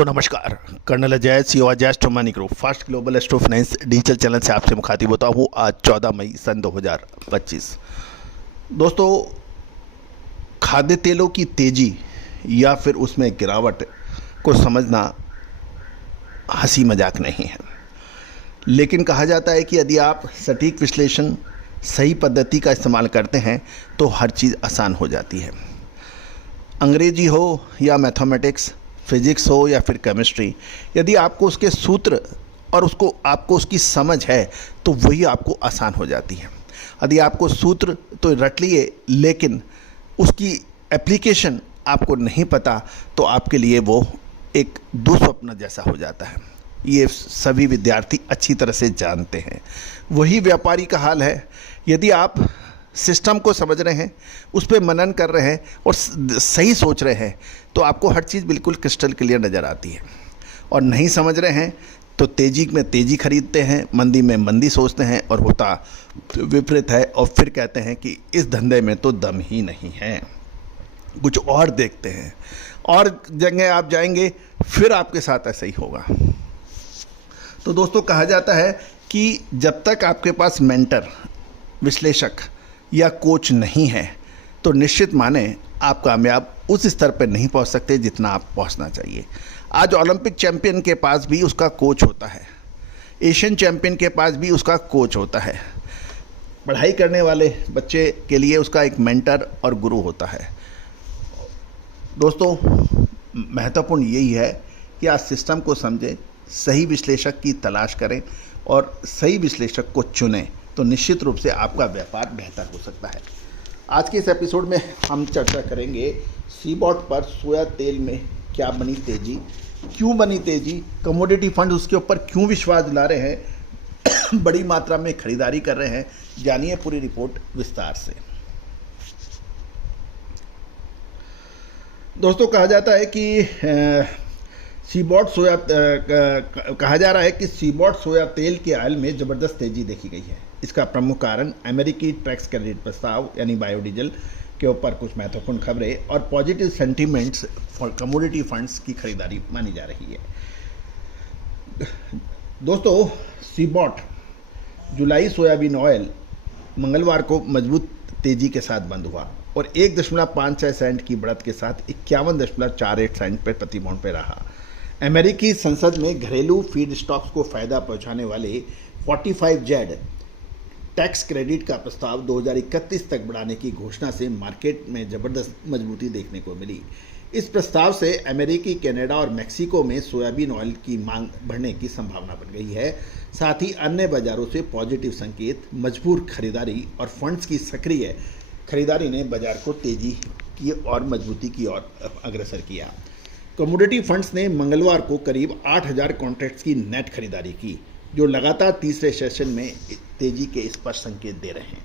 तो नमस्कार, colonel Ajay CO Ajay astro money group fast global astro finance digital channel से आपसे मुखातिब होता हूँ। आज 14 मई सन 2025। दोस्तों, खाद्य तेलों की तेज़ी या फिर उसमें गिरावट को समझना हंसी मजाक नहीं है, लेकिन कहा जाता है कि यदि आप सटीक विश्लेषण सही पद्धति का इस्तेमाल करते हैं तो हर चीज़ आसान हो जाती है। अंग्रेजी हो या मैथमेटिक्स, फिजिक्स हो या फिर केमिस्ट्री, यदि आपको उसके सूत्र और आपको उसकी समझ है तो वही आपको आसान हो जाती है। यदि आपको सूत्र तो रट लिए लेकिन उसकी एप्लीकेशन आपको नहीं पता तो आपके लिए वो एक दुस्वप्न जैसा हो जाता है। ये सभी विद्यार्थी अच्छी तरह से जानते हैं। वही व्यापारी का हाल है। यदि आप सिस्टम को समझ रहे हैं, उस पर मनन कर रहे हैं और सही सोच रहे हैं तो आपको हर चीज़ बिल्कुल क्रिस्टल क्लियर नज़र आती है। और नहीं समझ रहे हैं तो तेज़ी में तेज़ी खरीदते हैं, मंदी में मंदी सोचते हैं और होता विपरीत है। और फिर कहते हैं कि इस धंधे में तो दम ही नहीं है, कुछ और देखते हैं। और जगह आप जाएंगे फिर आपके साथ ऐसा ही होगा। तो दोस्तों, कहा जाता है कि जब तक आपके पास मेंटर, विश्लेषक या कोच नहीं है तो निश्चित माने आप कामयाब उस स्तर पर नहीं पहुंच सकते जितना आप पहुंचना चाहिए। आज ओलंपिक चैंपियन के पास भी उसका कोच होता है, एशियन चैंपियन के पास भी उसका कोच होता है। पढ़ाई करने वाले बच्चे के लिए उसका एक मेंटर और गुरु होता है। दोस्तों, महत्वपूर्ण यही है कि आज सिस्टम को समझें, सही विश्लेषक की तलाश करें और सही विश्लेषक को चुनें तो निश्चित रूप से आपका व्यापार बेहतर हो सकता है। आज के इस एपिसोड में हम चर्चा करेंगे सीबॉट पर सोया तेल में क्या बनी तेजी, क्यों बनी तेजी, कमोडिटी फंड उसके ऊपर क्यों विश्वास दिला रहे हैं, बड़ी मात्रा में खरीदारी कर रहे हैं। जानिए पूरी रिपोर्ट विस्तार से। दोस्तों, कहा जाता है कि सीबॉट सोया कहा जा रहा है कि सीबॉट सोया तेल के आयल में ज़बरदस्त तेजी देखी गई है। इसका प्रमुख कारण अमेरिकी टैक्स क्रेडिट प्रस्ताव यानी बायोडीजल के ऊपर कुछ महत्वपूर्ण खबरें और positive sentiments for commodity funds की खरीदारी मानी जा रही है। दोस्तों, सीबॉट जुलाई सोयाबीन ऑयल मंगलवार को मजबूत तेजी के साथ बंद हुआ और 1.56 सेंट की बढ़त के साथ 51.48 सेंट पर प्रति पाउंड पर रहा। अमेरिकी संसद में घरेलू फीड स्टॉक्स को फायदा पहुंचाने वाले 45Z टैक्स क्रेडिट का प्रस्ताव 2031 तक बढ़ाने की घोषणा से मार्केट में जबरदस्त मजबूती देखने को मिली। इस प्रस्ताव से अमेरिकी, कनाडा और मेक्सिको में सोयाबीन ऑयल की मांग बढ़ने की संभावना बन गई है। साथ ही अन्य बाजारों से पॉजिटिव संकेत, मजबूर खरीदारी और फंड्स की सक्रिय खरीदारी ने बाजार को तेजी की और मजबूती की ओर अग्रसर किया। कमोडिटी फंड्स ने मंगलवार को करीब 8,000 कॉन्ट्रैक्ट्स की नेट खरीदारी की, जो लगातार तीसरे सेशन में तेजी के स्पष्ट संकेत दे रहे हैं।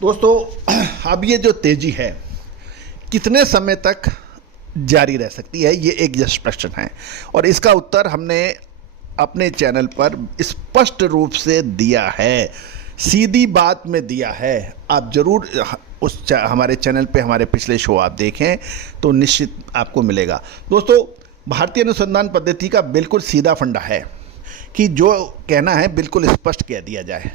दोस्तों, अब ये जो तेजी है कितने समय तक जारी रह सकती है, ये एक जस्ट प्रश्न है और इसका उत्तर हमने अपने चैनल पर स्पष्ट रूप से दिया है, सीधी बात में दिया है। आप जरूर हमारे चैनल पे हमारे पिछले शो आप देखें तो निश्चित आपको मिलेगा। दोस्तों, भारतीय अनुसंधान पद्धति का बिल्कुल सीधा फंडा है कि जो कहना है बिल्कुल स्पष्ट कह दिया जाए,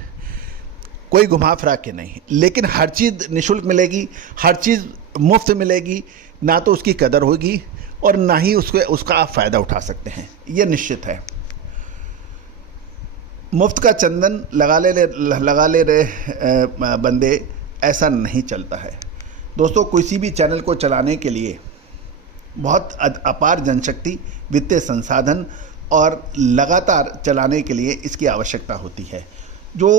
कोई घुमा फिरा के नहीं। लेकिन हर चीज़ निःशुल्क मिलेगी, हर चीज़ मुफ्त मिलेगी, ना तो उसकी कदर होगी और ना ही उसका आप फ़ायदा उठा सकते हैं, ये निश्चित है। मुफ्त का चंदन लगा ले रहे बंदे, ऐसा नहीं चलता है। दोस्तों, किसी भी चैनल को चलाने के लिए बहुत अपार जनशक्ति, वित्तीय संसाधन और लगातार चलाने के लिए इसकी आवश्यकता होती है। जो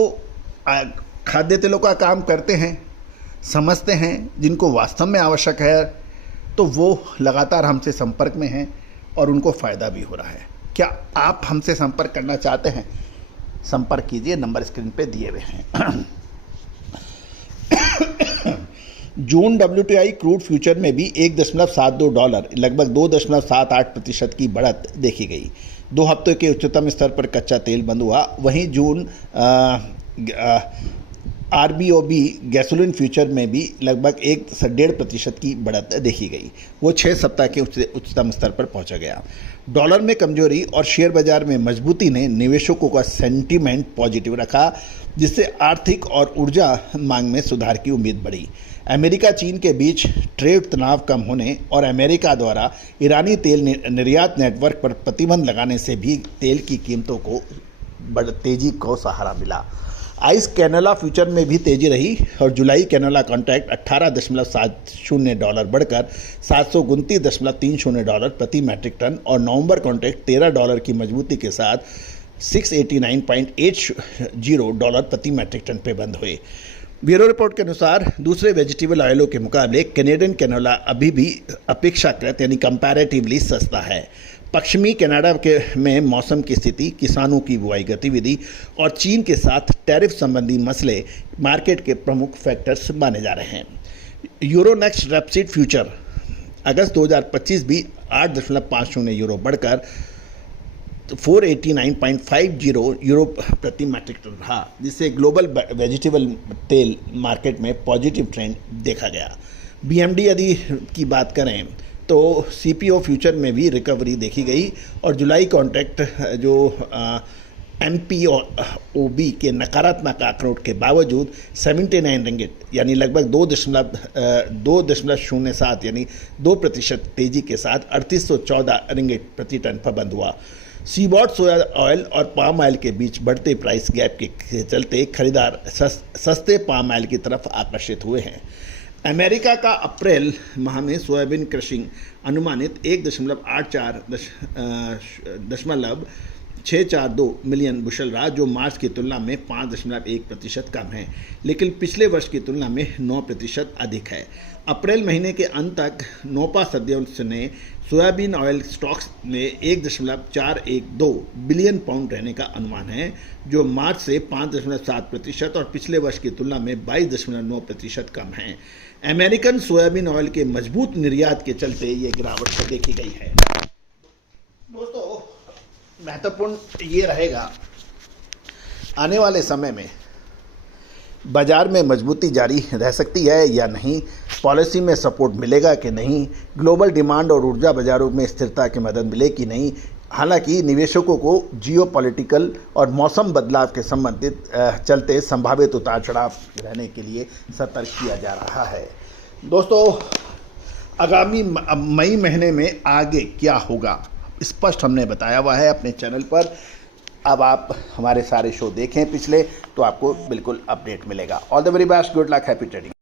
खाद्य तेलों का काम करते हैं, समझते हैं, जिनको वास्तव में आवश्यक है, तो वो लगातार हमसे संपर्क में हैं और उनको फ़ायदा भी हो रहा है। क्या आप हमसे संपर्क करना चाहते हैं? संपर्क कीजिए, नंबर स्क्रीन पे दिए हुए हैं। जून WTI क्रूड फ्यूचर में भी $1.72 लगभग 2.78% की बढ़त देखी गई। 2 हफ्तों के उच्चतम स्तर पर कच्चा तेल बंद हुआ। वहीं जून आरबीओबी गैसोलीन फ्यूचर में भी लगभग 1 से 1.5% की बढ़त देखी गई। वो 6 सप्ताह के उच्चतम स्तर पर पहुंचा गया। डॉलर में कमजोरी और शेयर बाजार में मजबूती ने निवेशकों का सेंटीमेंट पॉजिटिव रखा, जिससे आर्थिक और ऊर्जा मांग में सुधार की उम्मीद बढ़ी। अमेरिका चीन के बीच ट्रेड तनाव कम होने और अमेरिका द्वारा ईरानी तेल निर्यात नेटवर्क पर प्रतिबंध लगाने से भी तेल की कीमतों को तेजी को सहारा मिला। आइस कैनोला फ्यूचर में भी तेजी रही और जुलाई कैनोला कॉन्ट्रैक्ट $18.70 बढ़कर $729.30 प्रति मैट्रिक टन और नवंबर कॉन्ट्रैक्ट $13 की मजबूती के साथ $689.80 प्रति मैट्रिक टन पे बंद हुए। ब्यूरो रिपोर्ट के अनुसार दूसरे वेजिटेबल ऑयलों के मुकाबले कैनेडियन कैनोला अभी भी अपेक्षाकृत यानी कंपैरेटिवली सस्ता है। पश्चिमी कनाडा में मौसम की स्थिति, किसानों की बुआई गतिविधि और चीन के साथ टैरिफ संबंधी मसले मार्केट के प्रमुख फैक्टर्स माने जा रहे हैं। यूरोनेक्स्ट रेपसीड फ्यूचर अगस्त 2025 भी 8.50 यूरो बढ़कर €489.50 प्रति मैट्रिक टन रहा, जिससे ग्लोबल वेजिटेबल तेल मार्केट में पॉजिटिव ट्रेंड देखा गया। बीएमडी यदि की बात करें तो सीपीओ फ्यूचर में भी रिकवरी देखी गई और जुलाई कॉन्ट्रैक्ट जो एमपीओबी के नकारात्मक आंकड़ों के बावजूद 79 रिंगिट यानी लगभग 2.07 यानी 2% तेजी के साथ 3814 रिंगिट प्रति टन पर बंद हुआ। सीबॉट सोया ऑयल और पाम ऑयल के बीच बढ़ते प्राइस गैप के चलते खरीदार सस्ते पाम ऑयल की तरफ आकर्षित हुए हैं। अमेरिका का अप्रैल माह में सोयाबीन क्रशिंग अनुमानित 1.84 मिलियन बुशल रहा, जो मार्च की तुलना में 5.1% कम है, लेकिन पिछले वर्ष की तुलना में 9% अधिक है। अप्रैल महीने के अंत तक नोपा सदस्य ने सोयाबीन ऑयल स्टॉक्स में 1.412 बिलियन पाउंड रहने का अनुमान है, जो मार्च से 5.7% और पिछले वर्ष की तुलना में 22.9% कम है। अमेरिकन सोयाबीन ऑयल के मजबूत निर्यात के चलते ये गिरावट देखी गई है। दोस्तों, महत्वपूर्ण ये रहेगा आने वाले समय में बाजार में मजबूती जारी रह सकती है या नहीं, पॉलिसी में सपोर्ट मिलेगा कि नहीं, ग्लोबल डिमांड और ऊर्जा बाजारों में स्थिरता की मदद मिले कि नहीं। हालांकि निवेशकों को जियोपॉलिटिकल और मौसम बदलाव के संबंधित चलते संभावित उतार चढ़ाव रहने के लिए सतर्क किया जा रहा है। दोस्तों, आगामी मई महीने में आगे क्या होगा स्पष्ट हमने बताया हुआ है अपने चैनल पर। अब आप हमारे सारे शो देखें पिछले, तो आपको बिल्कुल अपडेट मिलेगा। All the very best, good luck, happy trading.